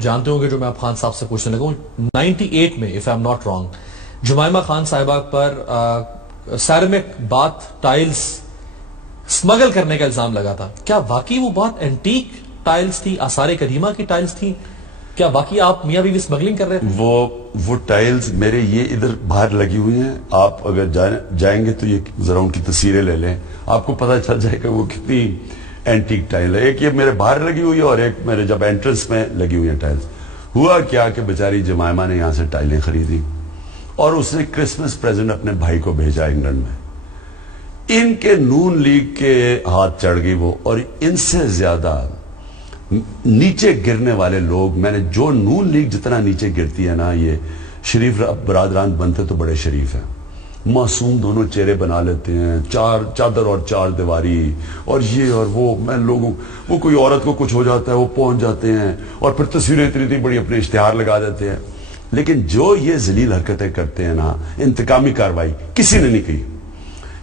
جانتے ہوں گے جو میں آپ خان صاحب سے پوچھنے لگا ہوں 98 میں if I'm not wrong Jemima Khan صاحبہ پر سیرامک باتھ ٹائلز سمگل کرنے کا الزام لگا تھا. کیا واقعی وہ بات اینٹیک ٹائلز تھی, آثار قدیمہ کی ٹائلز تھی؟ کیا واقعی آپ میاں بیوی سمگلنگ کر رہے تھے؟ وہ ٹائلز میرے یہ ادھر باہر لگی ہوئی ہیں. آپ اگر جائیں گے تو یہ ذرا ان کی تصویریں لے لیں, آپ کو پتہ چل جائے گا وہ کتنی اینٹیک ٹائل ہے. ایک یہ میرے باہر لگی ہوئی ہے اور ایک میرے جب انٹرنس میں لگی ہوئی ہیں ٹائلز. ہوا کیا کہ بیچاری جمائمہ نے یہاں سے ٹائلیں خریدی اور اس نے کرسمس پریزنٹ اپنے بھائی کو بھیجا انگلینڈ میں. ان کے نون لیگ کے ہاتھ چڑھ گئی وہ, اور ان سے زیادہ نیچے گرنے والے لوگ, میں نے جو نون لیگ جتنا نیچے گرتی ہے نا, یہ شریف برادران بنتے تو بڑے شریف ہیں, معصوم دونوں چہرے بنا لیتے ہیں, چادر اور چار دیواری اور یہ اور وہ. میں لوگوں وہ کوئی عورت کو کچھ ہو جاتا ہے وہ پہنچ جاتے ہیں اور پھر تصویریں اتنی بڑی اپنے اشتہار لگا دیتے ہیں. لیکن جو یہ ذلیل حرکتیں کرتے ہیں نا, انتقامی کاروائی کسی نے نہیں کی.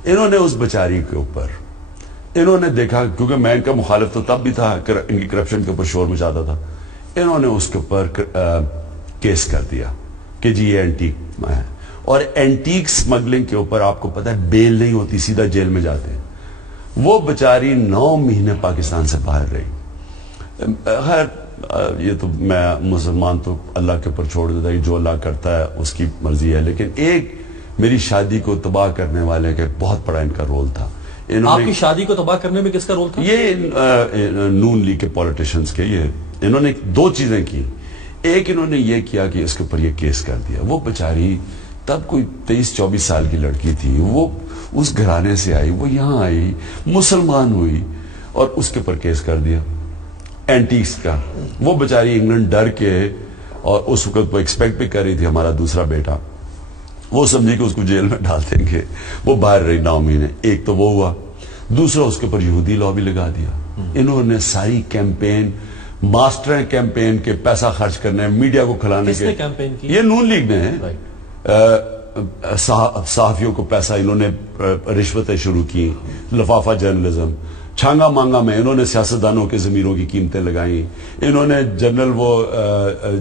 انہوں نے اس بیچاری کے اوپر انہوں نے دیکھا, کیونکہ میں ان کا مخالف تو تب بھی تھا, ان کی کرپشن کے اوپر شور مچاتا تھا, انہوں نے اس کے اوپر کیس کر دیا کہ جی یہ اینٹیک ہے. اور اینٹیک سمگلنگ کے اوپر آپ کو پتہ ہے بیل نہیں ہوتی, سیدھا جیل میں جاتے ہیں. وہ بیچاری 9 مہینے پاکستان سے باہر رہی. خیر یہ تو میں مسلمان تو اللہ کے اوپر چھوڑ دیتا, جو اللہ کرتا ہے اس کی مرضی ہے. لیکن ایک میری شادی کو تباہ کرنے والے کا بہت بڑا ان کا رول تھا. آپ کی شادی کو تباہ کرنے میں کس کا رول تھا؟ یہ نون لیگ کے پولیٹیشنز کے. یہ انہوں نے 2 چیزیں کی. ایک انہوں نے یہ کیا کہ اس کے اوپر یہ کیس کر دیا. وہ بیچاری تب کوئی 23-24 سال کی لڑکی تھی, وہ اس گھرانے سے آئی, وہ یہاں آئی, مسلمان ہوئی اور اس کے اوپر کیس کر دیا اینٹیکس کا. وہ بیچاری انگلینڈ ڈر کے, اور اس وقت وہ ایکسپیکٹ بھی کر رہی تھی ہمارا دوسرا بیٹا, وہ سمجھے کہ اس کو جیل میں ڈال دیں گے. وہ باہر رہی 9 مہینے. ایک تو وہ ہوا. دوسرا اس کے اوپر یہودی لا بھی لگا دیا. انہوں نے ساری کیمپین, ماسٹر کیمپین کے پیسہ خرچ کرنے, میڈیا کو کھلانے کے. کیمپین کی؟ یہ نون لیگ نے ہے. صحافیوں کو پیسہ, انہوں نے رشوتیں شروع کی, لفافہ جرنلزم, چھانگا مانگا میں انہوں نے سیاستدانوں کے ضمیروں کی قیمتیں لگائیں. انہوں نے جنرل وہ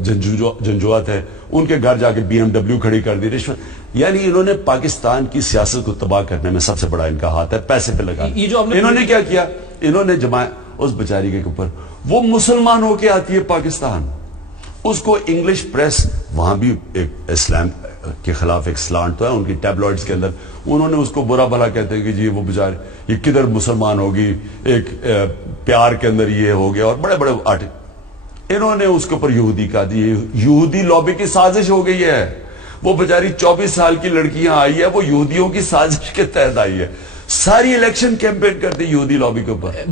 جنجوا تھے, ان کے گھر جا کے BMW کھڑی کر دی, رشوت. یعنی انہوں نے پاکستان کی سیاست کو تباہ کرنے میں سب سے بڑا ان کا ہاتھ ہے, پیسے پہ لگا. انہوں نے کیا کیا, انہوں نے اس بیچاری کے اوپر, وہ مسلمان ہو کے آتی ہے پاکستان, اس کو انگلش پریس, وہاں بھی ایک اسلام کے خلاف ایک سلانٹ تو ہے ان کی ٹیبلوئڈز کے اندر, انہوں نے اس کو برا بھلا کہتے ہیں کہ جی وہ بیچارے یہ کدھر مسلمان ہوگی, ایک پیار کے اندر یہ ہو گیا, اور بڑے بڑے آرٹیکل. انہوں نے اس کے اوپر یہودی کا دی. یہودی لابی کی سازش ہو گئی ہے. وہ بیچاری 24 سال کی لڑکیاں آئی ہے, وہ یہودیوں کی سازش کے تحت آئی ہے. ساری الیکشن کیمپین کرتی یہودی لابی کے اوپر.